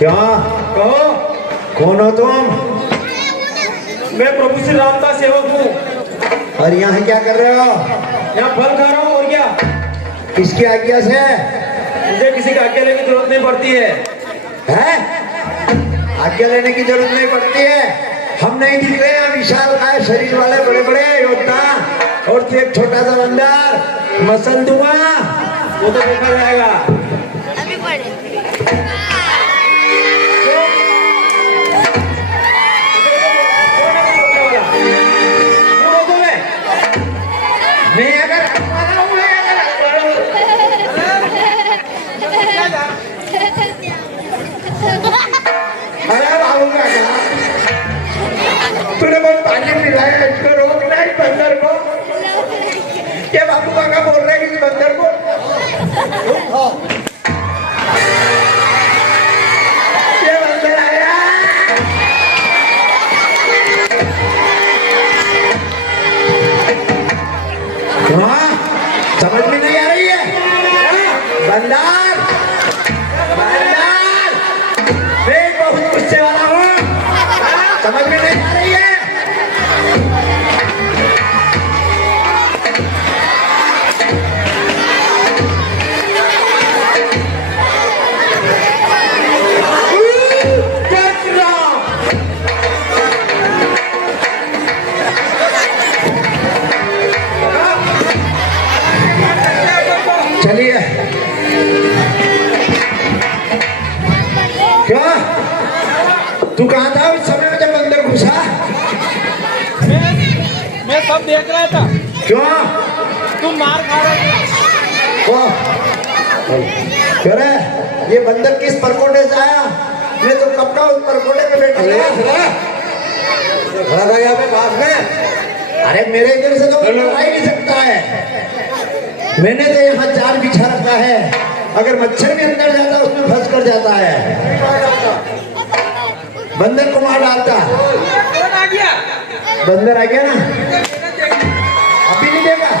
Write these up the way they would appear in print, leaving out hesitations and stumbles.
क्या कहो। कौन हो तुम? मैं प्रभु श्री राम का सेवक हूँ। और यहाँ क्या कर रहे हो? यहाँ फल खा रहा हूँ और क्या। किसकी आज्ञा से? मुझे किसी का आज्ञा लेने की जरूरत नहीं पड़ती है। हैं? आज्ञा लेने की जरूरत नहीं पड़ती है। हम नहीं दिख रहे हैं विशाल काय शरीर वाले बड़े बड़े योद्धा और तू एक छोटा सा बंदर। मसल दूंगा। वो तो देखा जाएगा। अभी पढ़े। मैं अगर अरे बाबूगा क्या? तूने बहुत पानी पिलाया इसको रोकना इस बंदर को। क्या बाबू काका बोल रहे हैं इस बंदर को? ये बंदर आया। हाँ समझ में नहीं आ रही है? बंदर बंदर मैं बहुत गुस्से वाला हूँ। समझ में नहीं आ रही है? चलिए क्या तू कहाँ था उस समय में जब अंदर घुसा? मैं सब देख रहा था। क्यों? तुम मार खा रहे थे। क्यों रे? ये बंदर किस परकोटे से आया? मैं तो कब का उस परकोटे पे बैठा था यहाँ पे पास में। अरे मेरे इधर से तो आ ही नहीं सकता है। मैंने तो यहाँ जाल बिछा रखा है। अगर मच्छर भी अंदर जाता है उसमें फंस कर जाता है। बंदर को मार डालता। कौन आ गया? बंदर आ गया ना? अभी नहीं देगा।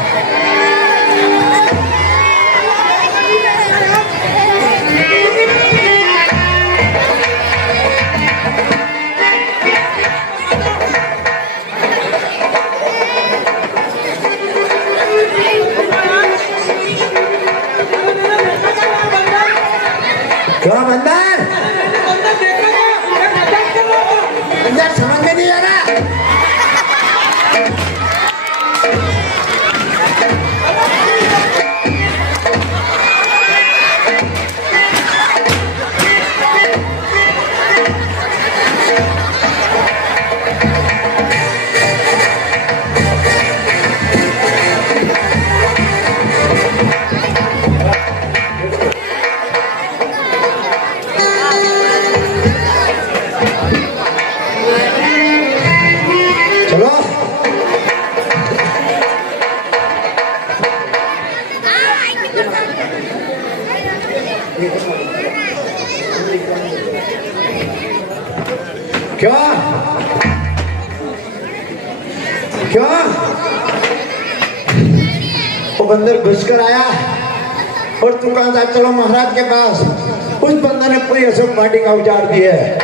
क्या बंदर? बंदर समझ में नहीं आ रहा। चलो क्या क्या वो बंदर घुस कर आया और तू कहाँ था? चलो महाराज के पास। उस बंदर ने पूरी अशोक वाटिका उजाड़ दी है।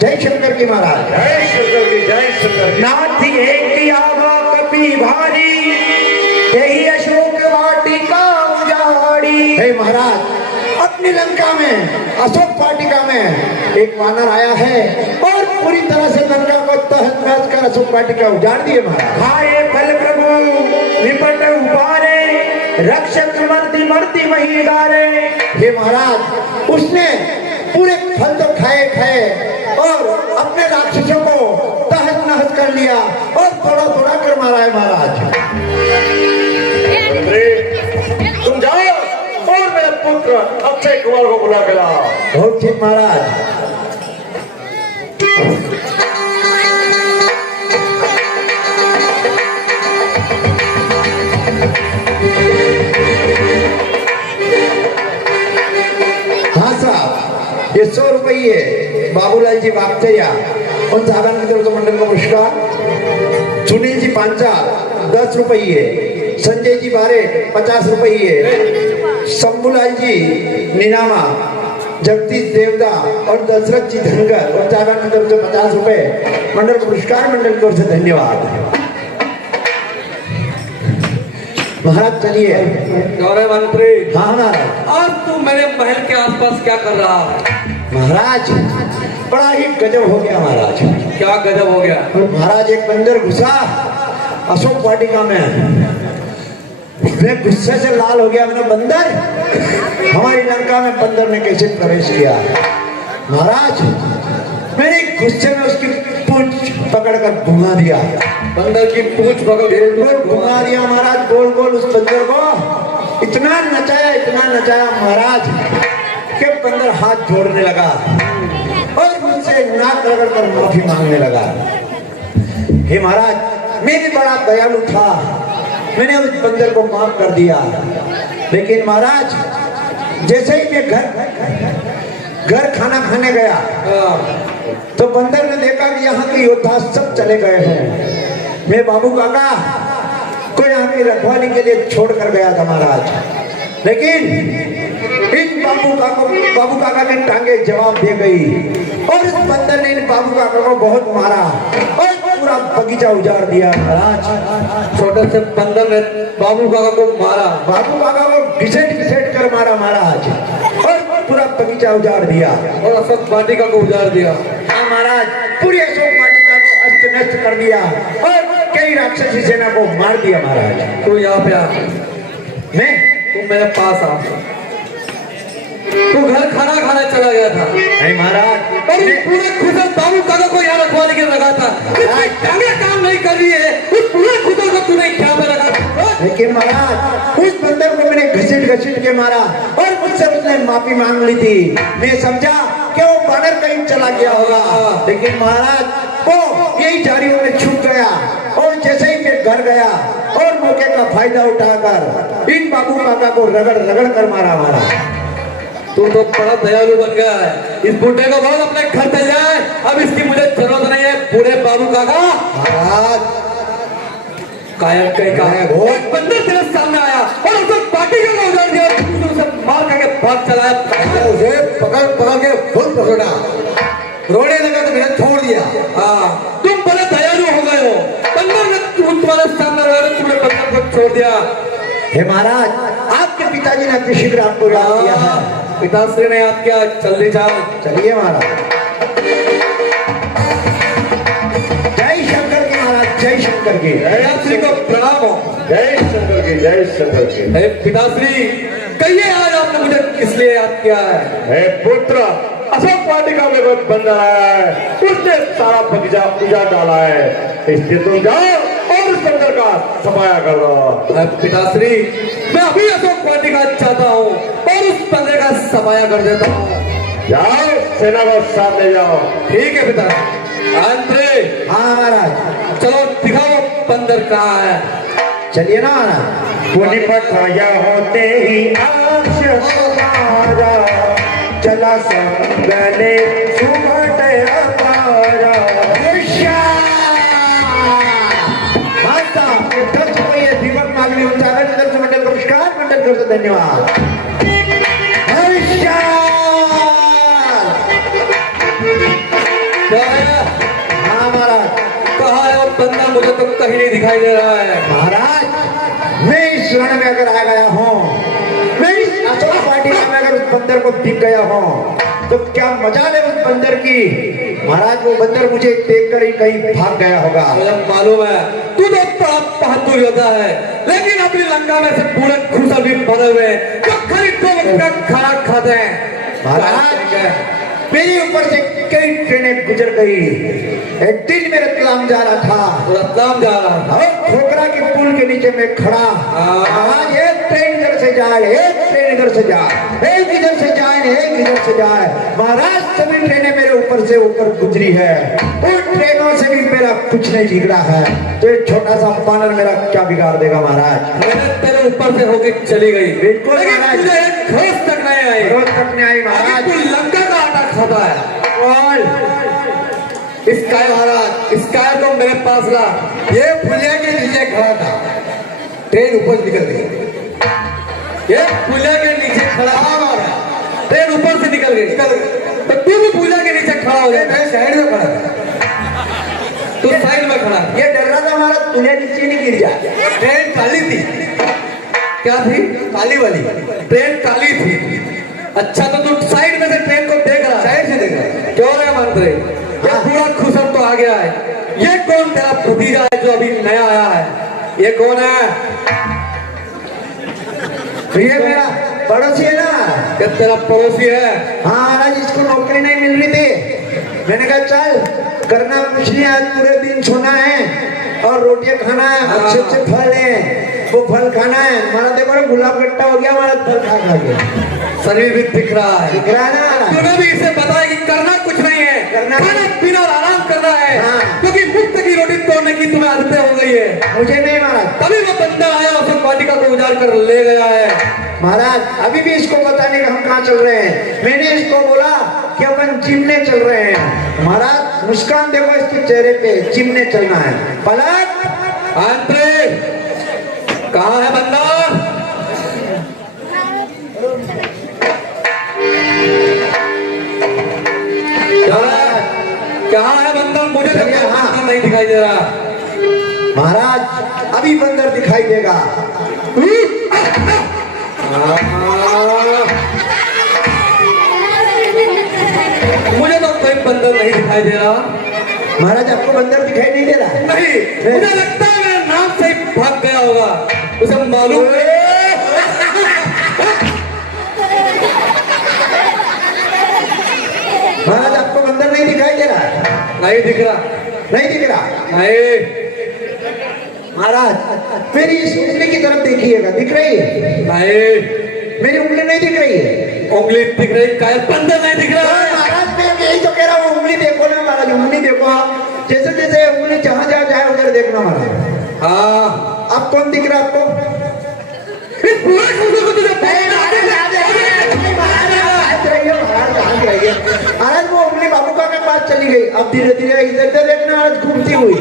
जय शंकर की महाराज। जय शंकर की, जय शंकर की। नाथ एक आवा कपि भारी यही अशोक वाटिका उजाड़ी। हे महाराज अपनी लंका में अशोक वाटिका में एक वानर आया है और पूरी तरह से लंका को तहस नहस कर अशोक वाटिका उजाड़ दिए महाराज। हाय बल प्रभु निपट उबारे रक्षक मरती मरती वही डारे। हे महाराज उसने पूरे फल तो खाए खाए और अपने राक्षसों को तहस नहस कर लिया और थोड़ा थोड़ा कर मारा है महाराज। तुम जाओ और मेरे पुत्र अक्षय कुमार को बुला के लाओ। बहुत ठीक महाराज। हाँ साहब ये 100 रुपये बाबूलाल जी बागचैया उन साधारण मंडल का पुरस्कार। सुनील जी पांचा 10 रुपये, संजय जी बारे 50 रुपये, शंभूलाल जी नीनामा, जगदीश देवदा और दशरथ जी धनगर और चारण की तरफ से 50 रुपए मंडल पुरस्कार मंडल की ओर से धन्यवाद। महाराज चलिए। गौरव मंत्री, हाँ महाराज। आज तू मेरे महल के आसपास क्या कर रहा है? महाराज बड़ा ही गजब हो गया महाराज। क्या गजब हो गया? महाराज एक बंदर घुसा अशोक वाटिका में, मैं गुस्से से लाल हो गया। मैंने बंदर, हमारी लंका में बंदर ने कैसे प्रवेश किया? महाराज मैंने गुस्से में उसकी पूंछ पकड़कर भुना दिया। बंदर की पूंछ पकड़ भुना दिया महाराज, गोल गोल उस बंदर को इतना नचाया महाराज कि बंदर हाथ जोड़ने लगा और मुझसे नाक रगड़कर माफी मांगने लगा। हे महाराज मैं भी बड़ा दयालु था, मैंने उस बंदर को माफ कर दिया। लेकिन महाराज जैसे ही मैं घर खाना खाने गया तो बंदर ने देखा कि यहाँ के योद्धा सब चले गए हैं। मैं बाबू काका को यहाँ की रखवाली के लिए छोड़ कर गया था महाराज, लेकिन इन बाबू काका की टांगे जवाब दे गई और इस बंदर ने इन बाबू काका को बहुत मारा और पूरा बगीचा उजाड़ दिया महाराज। छोटे से बंदर ने बाबू काका को मारा, बाबू काका को घिसेट कर मारा महाराज और पूरा बगीचा उजाड़ दिया और अशोक वाटिका को उजाड़ दिया। हाँ महाराज, पूरी अशोक वाटिका को अस्त नष्ट कर दिया और कई राक्षसी सेना को मार दिया महाराज। तू यहाँ पे आ, मैं तू मेरे पास आ। तू घर खाना खाने चला गया था। नहीं महाराज, और पूरे खुदर बाबू काका को यहाँ रखवाली के लगा था। टांगे काम नहीं कर रही है, उस पूरे खुदर को तूने क्या में रखा? लेकिन महाराज उस बंदर को मैंने घसीट के मारा और मुझसे उसने माफी मांग ली थी। मैं समझा कि वो बानर कहीं चला गया होगा, लेकिन महाराज वो यही झाड़ियों में छुप गया और जैसे ही मैं घर गया और मौके का फायदा उठाकर इन बाबू काका को रगड़ कर मारा। तू तो बड़ा दयालु बन गया है। इस बूढ़े को बोल अपने घर चल जाए, अब इसकी मुझे जरूरत नहीं है। पूरे बाबू काका महाराज कायर कहीं का है, बहुत बंदर तेरे सामने आया और उसको पार्टी का उजाड़ दिया, तूने उसे मार करके भाग चलाया। उसे पकड़ के फुल पकड़ा, रोने लगा तो मैंने छोड़ दिया। हाँ, तुम बड़े दयालु हो गए हो। बंदर ने तुम्हारे सामने तुमने बंदर को छोड़ दिया। हे महाराज आपके पिताजी ने अति शीघ्र आपको याद किया है। पिताश्री ने याद किया, जल्दी जाओ। चलिए महाराज। जय शंकर की महाराज, जय शंकर की। पिताश्री को प्रणाम हो। जय शंकर की, जय शंकर की। पिताश्री कहिए आज आपने मुझे किस लिए याद किया है? हे पुत्र, अशोक वाटिका में कोई बंदर आया है, उसने सारा बगीचा उजाड़ डाला है, इसलिए तुम जाओ और उस बंदर का सफाया कर दो। पिताश्री मैं अभी अशोक वाटिका चाहता हूँ और उस बंदर का सफाया कर देता हूँ। जाओ सेना को साथ ले जाओ। ठीक है पिता। अंतरे हाँ महाराज, चलो दिखाओ बंदर कहाँ है। चलिए ना महाराज। पुनि पठाया होते ही आक्ष हमारा, चला संगले सुमट अपारा। दीपक मागणी उच्चारण मंडल पुरस्कार मंडल की ओर से धन्यवाद। हाँ महाराज। कहाँ है वो बंदर? मुझे तो कहीं नहीं दिखाई दे रहा है। महाराज मैं इस रण में अगर आ गया हूँ, मैं इस अशोक वाटिका में अगर उस बंदर को दिख गया हूँ तो क्या मजा ले उस बंदर की। महाराज वो बंदर मुझे देख कर ही कहीं भाग गया होगा। मुझे मालूम है तू तो बड़ा बहादुर योद्धा है, लेकिन अपनी लंका में से पूरे खुसर भी भरे हुए जो खरीद दो वक्त का खाना खाते हैं। महाराज मेरे ऊपर से कई ट्रेनें गुजर गई। एक दिन मैं रतलाम जा रहा था, रतलाम जा रहा था और खोखरा के पुल के नीचे में खड़ा। महाराज एक ट्रेन इधर से जाए, एक ट्रेन इधर से जाए, एक इधर से जाए, एक इधर से जाए। महाराज सभी ट्रेनें मेरे ऊपर से होकर गुजरी है, उन ट्रेनों से भी मेरा कुछ नहीं बिगड़ा है, तो एक छोटा सा बानर मेरा क्या बिगाड़ देगा महाराज। मैंने तेरे ऊपर से होकर चली गई, बिल्कुल लेकिन महाराज। तुझे एक घोष तक नहीं आई। रोज तक नहीं आई महाराज। तू लंका का आटा खाता है। और इस काय महाराज, इस काय को मेरे पास ला। ये फुलिया के नीचे खड़ा था ट्रेन ऊपर से निकल गई। ये पुलिया के नीचे खड़ा है, ट्रेन ऊपर से निकल गई। तो तू भी पुलिया के नीचे खड़ा हो जाए। मैं साइड में खड़ा था। तू साइड में खड़ा है। ये डर रहा था हमारा पुलिया नीचे नहीं गिर जाए। ट्रेन काली थी। क्या थी? काली वाली ट्रेन काली थी। अच्छा तो तू साइड में से ट्रेन को देख रहा है? साइड से देख रहा है। क्यों रे मंत्री? ये पूरा खुशम तो आ गया है। ये कौन तेरा भतीजा है जो अभी नया आया है? ये कौन है? ये मेरा पड़ोसी है ना। ये तेरा पड़ोसी है? हाँ महाराज, इसको नौकरी नहीं मिल रही थी। मैंने कहा चल करना कुछ नहीं, आज पूरे दिन सोना है और रोटियां खाना है, अच्छे अच्छे फल है वो फल खाना है। हमारा देखो ना गुलाब गट्टा हो गया हमारा फल खा खा के। शरीर भी दिख रहा है। दिख रहा है ना महाराज? तूने भी इसे बताया कि करना कुछ नहीं है, करना खाना पीना और आराम करना है। हाँ। क्योंकि मुफ्त की रोटी तोड़ने की तुम्हें आदतें हो गई है। मुझे नहीं महाराज। तभी वो बंदा आया, उसे वाटिका को उजाड़ कर ले गया है। महाराज अभी भी इसको पता नहीं कि हम कहाँ चल रहे हैं। मैंने इसको बोला कि अपन चिमने चल रहे हैं। महाराज मुस्कान देखो इसके चेहरे पे, चिमने चलना है। पलक आंट्रे, कहाँ है बंदा? कहाँ है बंदा? मुझे तो चलिए, हाँ। बंदा नहीं दिखाई दे रहा। महाराज अभी बंदर दिखाई देगा। मुझे तो कोई बंदर नहीं दिखाई दे रहा। महाराज आपको बंदर दिखाई नहीं दे रहा? नहीं, मुझे लगता है मेरे नाम से ही भाग गया होगा। उसे मालूम है। महाराज आपको बंदर नहीं दिखाई दे रहा? नहीं दिख रहा। नहीं दिख रहा? नहीं महाराज मेरी इस उंगली की तरफ देखिएगा, दिख रही है? नहीं, मेरी उंगली नहीं दिख रही है? उंगली दिख रही, काय बंदर नहीं दिख रहा है। महाराज मैं यही तो कह रहा हूँ, उंगली देखो ना महाराज, उंगली देखो आप। जैसे जैसे उंगली जहाँ जहाँ जाए उधर देखना महाराज। हाँ, अब कौन दिख रहा आपको? इस पूरे खुशबू को तुझे महाराज वो उंगली बाबू का के पास चली गई। अब धीरे धीरे इधर से देखना आज घूमती हुई।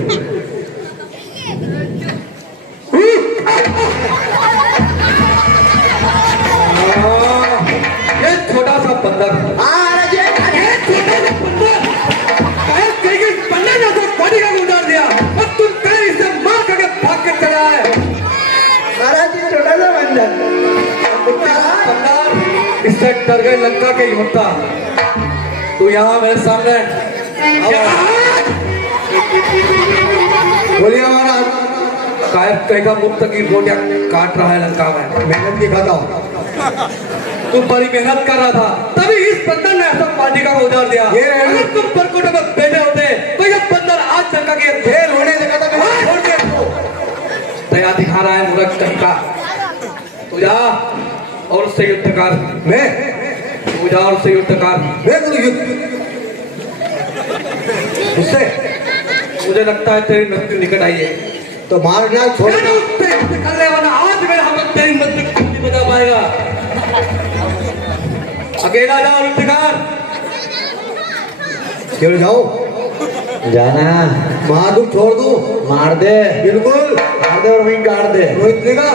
ये छोटा सा बंदर। महाराज ये छोटा सा बंदर कहीं बंदर ने तो बॉडी का उतार दिया और तुम कहीं इसे मार करके भाग के चला है। महाराज ये छोटा सा बंदर बंदर इससे डर गए लंका के योद्धा। तू यहाँ मेरे सामने बोलिए महाराज। कायर कहेगा मुफ्त की रोटियां काट रहा है लंका में। मेहनत दिखाता हूँ। तू बड़ी मेहनत कर रहा था, तभी इस बंदर ने ऐसा पार्टिका को उतार दिया। ये रहे। अगर तुम परकोटे में बैठे होते तो ये बंदर आज लंका के खेल होने लगा था, मैंने छोड़ दिया इसको। दया दिखा रहा है मूर्ख कहीं का। तू जा और उससे युद्ध कर। मैं तू जा और उससे युद्ध कर। मैं करूँ युद्ध उससे? मुझे लगता है तेरी मृत्यु निकट आई है। तो मार डाल छोड़ मैंने उससे युद्ध कर ले, वरना आज मेरा हम तेरी मृत्यु नहीं बता पाएगा। अकेला जाओ युद्ध कर। क्यों जाओ? जाना मार दूं, छोड़ दूं? मार दे, बिल्कुल मार दे और वहीं गाड़ दे। रोहित लेगा?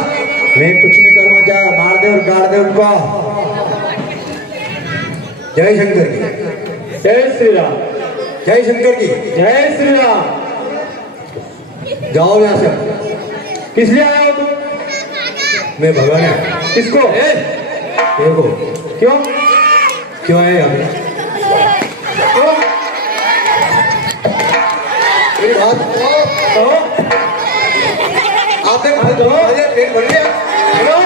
मैं कुछ नहीं करूँगा, जा मार दे और गाड़ दे उनको। जय शंकर की। जय श्री राम। जय शंकर की। जय श्री राम। जाओ यहाँ से। किस लिए आया हो तुम? मैं भगवान है। किसको? देखो क्यों? क्यों आए यहाँ पे? क्यों? मेरी बात कहो। आपने मुझे पेट भर लिया। हेलो?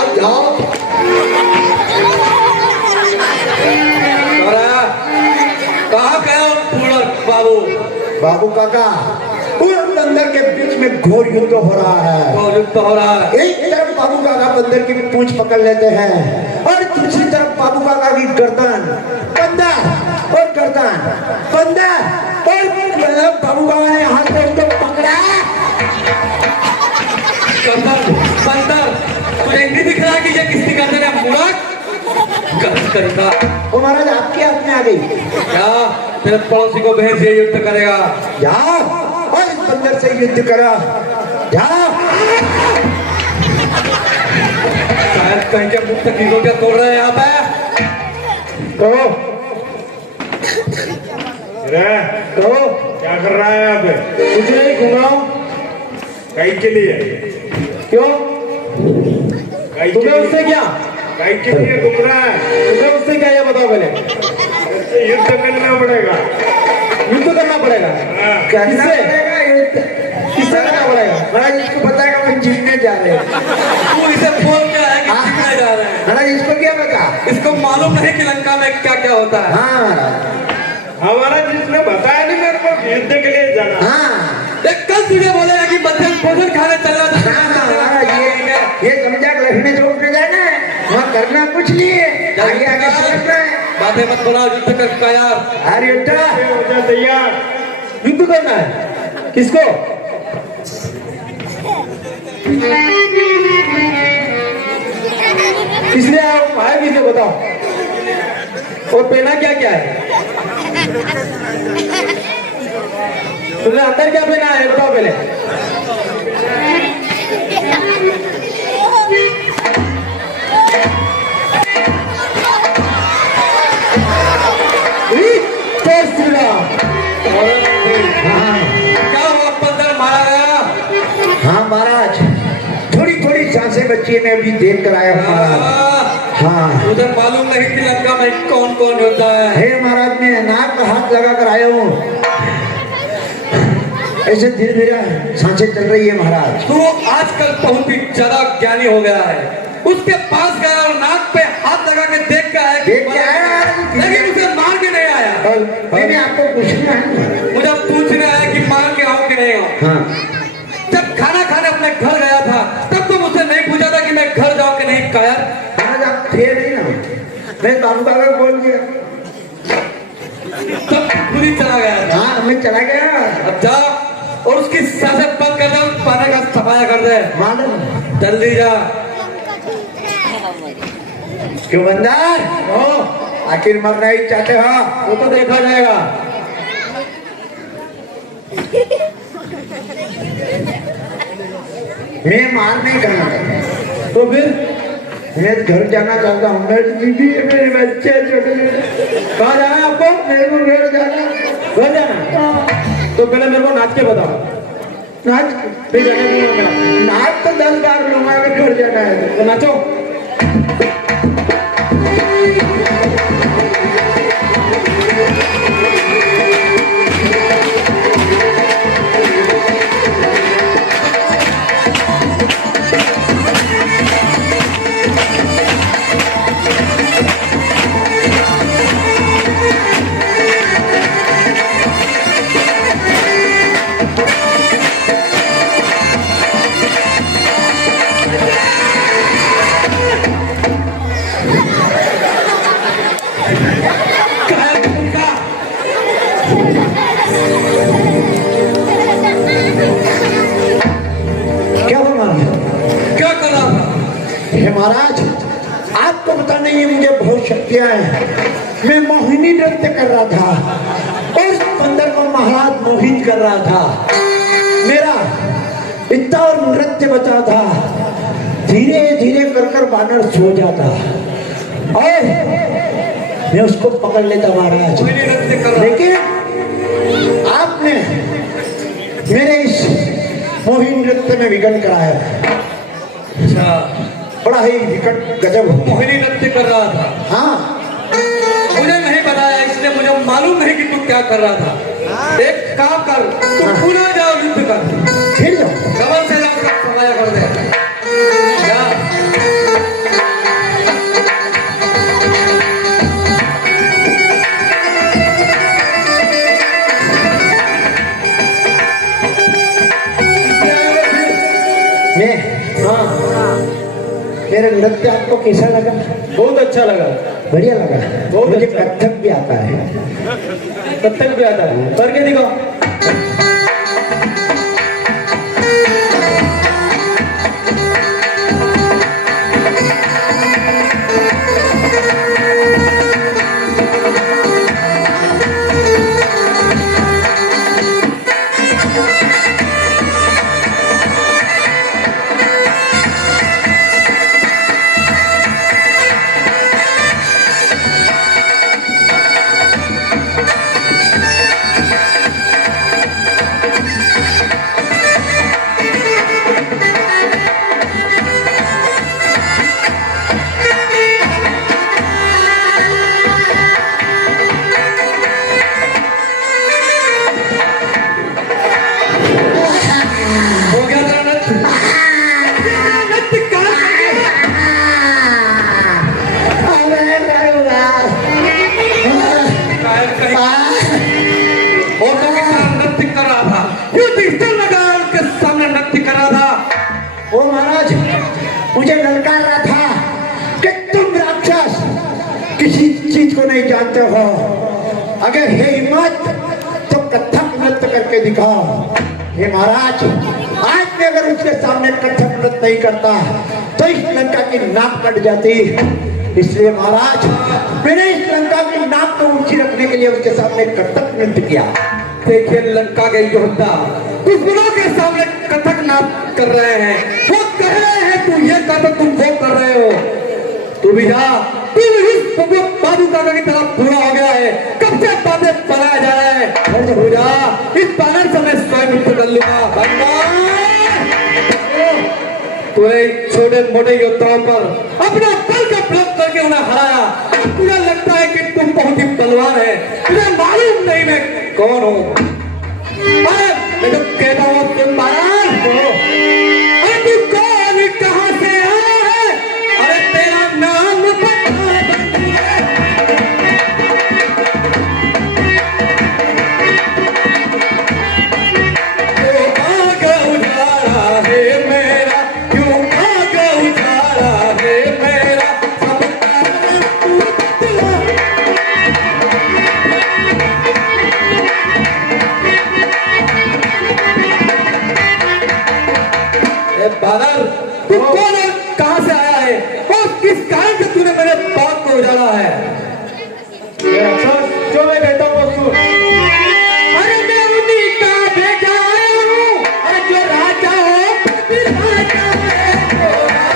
अब जाओ। कहाँ गए हो पूरा बाबू? बाबू काका पूरे बंदर के बीच में घोर युद्ध हो रहा है। और युद्ध हो रहा है। एक तरफ बाबू काका बंदर की पूंछ पकड़ लेते हैं और दूसरी तरफ बाबू काका की गर्दन। बंदर और गर्दन, बंदर और बाबू काका ने हाथ से उसको पकड़ा। बंदर, बंदर, तुझे नहीं दिख रहा कि ये किसकी गर्दन है मूर्ख? गलत करेगा। वो महाराज आपके हाथ में आ गई। क्या तेरे पड़ोसी को भेज ये युद्ध करेगा? जाओ और इस बंदर से युद्ध करो। जाओ। कहीं के मुक्त की को क्या तोड़ रहे हैं यहाँ पे? कहो कहो क्या कर रहा है यहाँ पे? कुछ नहीं, घूम रहा हूँ। कहीं के लिए? क्यों? कहीं तुम्हें उससे क्या? कहीं के लिए घूम रहा है? तुम्हें उससे क्या, ये बताओ पहले। इससे युद्ध करना पड़ेगा। युद्ध करना पड़ेगा? हाँ। करना पड़ेगा युद्ध? किससे करना पड़ेगा? महाराज इसको बताएगा हम जीतने जा रहे हैं। तू इसे बोल क्या है कि जीतने जा रहे हैं? महाराज इसको क्या बता? इसको मालूम नहीं कि लंका में क्या क्या होता है। हाँ महाराज, हमारा जिसने बताया नहीं मेरे को युद्ध के लिए जाना। हाँ देख, कल तुझे बोलेगा कि मध्यम भोजन खाने चलना था। हाँ महाराज, ये समझा कि लक्ष्मी चौक पे जाना है, वहाँ करना कुछ नहीं है, आगे आगे सोचना है। बातें मत बनाओ, युद्ध करता यार। अरे युद्ध हो जा तैयार। युद्ध करना है? किसको? किसने आया किसने बताओ? और पहना क्या क्या है? तुमने अंदर क्या पहना है बताओ पहले। क्या हुआ, बंदर मारा गया? हाँ महाराज, थोड़ी थोड़ी सांसें बच्ची में अभी देख कर आया हूँ महाराज। हाँ मुझे मालूम नहीं कि लंका में कौन कौन होता है। हे महाराज, मैं नाक पर हाथ लगा कर आया हूँ। ऐसे धीरे धीरे सांसें चल रही है महाराज। तू आजकल बहुत ही ज्यादा ज्ञानी हो गया है। उसके पास गया और नाक पे हाथ लगा के देख के आया, देख के आया, लेकिन उसे मार के नहीं आया। मैंने आपको पूछना है। मुझे पूछना है कि मार के आओ कि नहीं आओ। हाँ जब खाना खाने अपने घर गया था तब तो मुझसे नहीं पूछा था कि मैं घर जाऊं कि नहीं। कायर, महाराज आप थे नहीं ना, मैं बाबू बाबा बोल दिया, तब खुद ही चला गया था। हाँ मैं चला गया। अब जा और उसकी सांसें बंद कर दे, पानी का सफाया कर दे। मालूम जल्दी जा। क्यों बंदर? आखिर मरना ही चाहते हो? वो तो देखा जाएगा। मैं मार नहीं करना, तो फिर मैं घर जाना चाहता हूँ। मेरी बीवी है, मेरे बच्चे छोटे। कहाँ जाना है आपको? मेरे को घर जाना। घर जाना? तो पहले मेरे को नाच के बताओ। नाच? फिर जाने दूंगा मैं। नाच तो 10 बार लूंगा, अगर घर जाना है तो नाचो। महाराज आपको पता नहीं है, मुझे बहुत शक्तियां हैं। मैं मोहिनी नृत्य कर रहा था और उस बंदर को महाराज मोहित कर रहा था। मेरा इतना और नृत्य बचा था, धीरे धीरे कर कर बानर सो जाता और मैं उसको पकड़ लेता महाराज। लेकिन आपने मेरे इस मोहिनी नृत्य में विघ्न कराया। अच्छा, बड़ा ही विकट गजब मोहिनी नृत्य कर रहा था। हाँ मुझे नहीं बताया, इसलिए मुझे मालूम नहीं कि तू क्या कर रहा था। एक काम कर, तू पुनः जाओ, युद्ध कर, फिर जाओ, कमल से जाओ, समाया कर दे। जा। मैं हाँ, मेरा नृत्य आपको कैसा लगा? बहुत अच्छा लगा, बढ़िया लगा। बहुत मुझे अच्छा। कथक भी आता है। कथक भी आता है, करके दिखाओ। दिखाओ। हे महाराज, आज मैं अगर उसके सामने कथक नृत्य नहीं करता तो इस लंका की नाक कट जाती। इसलिए महाराज, मैंने इस लंका की नाक को ऊंची रखने के लिए उसके सामने कथक नृत्य किया। देखिए लंका के योद्धा दुश्मनों के सामने कथक नाच कर रहे हैं। वो कह रहे हैं तू ये कर, तुम वो कर रहे हो। तू भी जा, तू इस बाबू काका की तरह पूरा हो गया है। कब से बातें बनाया जा रहा है। हो जा, इस बानर से मैं स्वयं युद्ध कर लूंगा। तूने छोटे मोटे योद्धाओं पर अपना बल का प्रयोग करके उन्हें हराया। तुझे लगता है कि तुम बहुत ही बलवान है। तुझे मालूम नहीं मैं कौन हूँ। अरे मैं तो कहता हूँ तुम महाराज हो। अरे तू कौन, कहाँ से आया है? अरे तेरा नाम बता दे। क्यों आगे उजाला है मेरा, क्यों आगे उजाला है मेरा, सब कारण तू बतला। बानर, तू कौन है, कहां से आया है और किस कारण से तूने मेरे बाप को उजाड़ा है? जो मैं कहता हूँ वो सुन। अरे मैं उन्हीं का बेटा आया हूँ। अरे जो राजा हो फिर राजा है, जो राजा।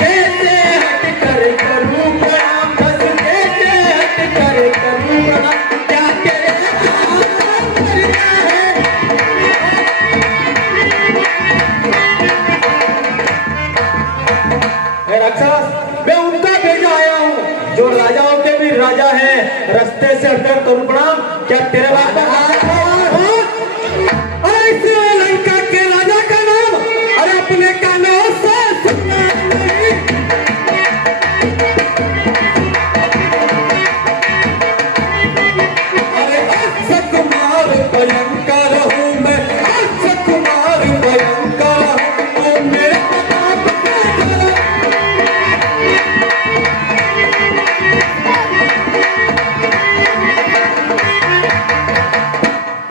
कैसे हट कर करूं प्रणाम, बस कैसे हट कर करूं प्रणाम, क्या तेरे हाथ करना है। राक्षस, मैं उनका भेजा आया हूँ जो राजाओं के भी राजा है। रास्ते से हटकर करूं प्रणाम, क्या तेरे बाप का अरे इस लंका के राजा का नाम अरे अपने कानों से सुनना नहीं। अरे अक्षय कुमार भयंकर हूँ मैं, अक्षय कुमार भयंकर हूँ मेरे प्रताप का जरा।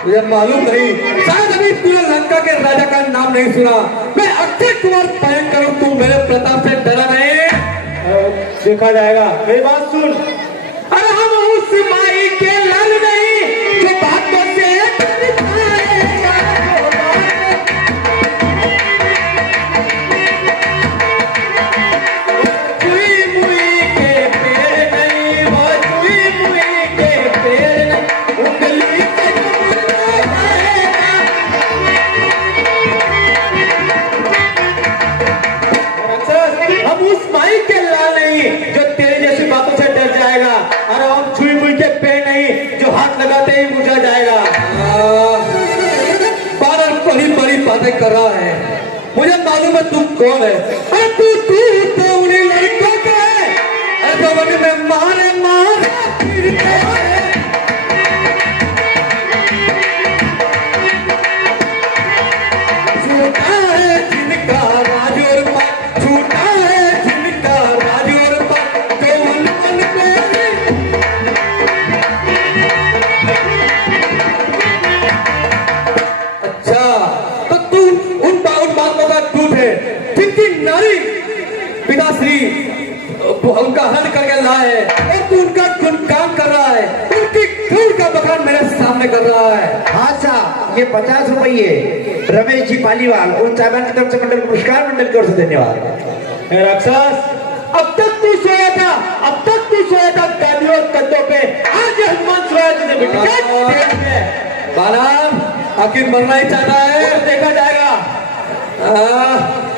मुझे मालूम नहीं, शायद अभी तूने लंका के राजा का नाम नहीं सुना। मैं अक्षय कुमार भयंकर हूँ, तू मेरे प्रताप से डरा नहीं। देखा जाएगा। मेरी बात सुन। अरे हम उस माई के लल नहीं जो बातों से डरता है। चुई मुई के पेड़ नहीं, वो चुई मुई के पेड़ नहीं, उंगली से टूटता जाएगा। राक्षस, हम उस माई के लाल नहीं जो तेरी जैसी बातों से डर जाएगा। अरे हम छुई मुई के पेड़ नहीं जो हाथ लगाते ही बुझा जाएगा। बानर बड़ी बड़ी बातें कर रहा है। मुझे मालूम है तू कौन है। अरे तू तो उन्हीं लड़कों का है। अरे तो बने में मारे मारे फिरता है। छूटा है जिनका राज और पद, छूटा है जिनका राज और पद, तो मन में अच्छा तो तू उन बातों का झूठ है जिनकी नारी पिताश्री उनका हल करके लाए और तू उनका गुणगान कर रहा है, उनकी खून का बखान मेरे सामने कर रहा है। हाँ साहब, ये 50 रुपये रमेश जी पालीवाल उन साहबान की तरफ से मंडल पुरस्कार, मंडल की ओर से धन्यवाद। राक्षस, अब तक तू सोया था, अब तक तू सोया था गालियों और कंधों पे। आज हनुमान सोया तुझे बिठा बालाम आखिर मरना ही चाहता है। देखा जाएगा।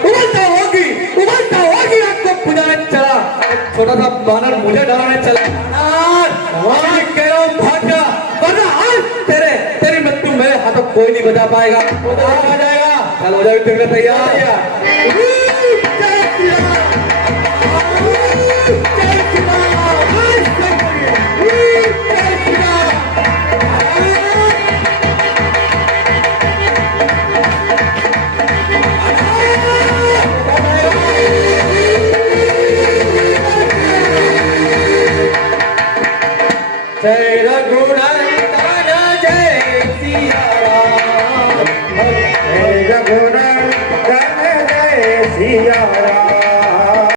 उबलता होगी आपको पुजाने चला। छोटा सा बानर मुझे डराने चला। कह रहा हूँ भाग जा, वरना आज तेरी मृत्यु मेरे हाथों कोई नहीं बचा पाएगा। देखा जाएगा। चल हो जाएगी तुमने तैयार। सिया राम रघुनाथ जय जय सिया राम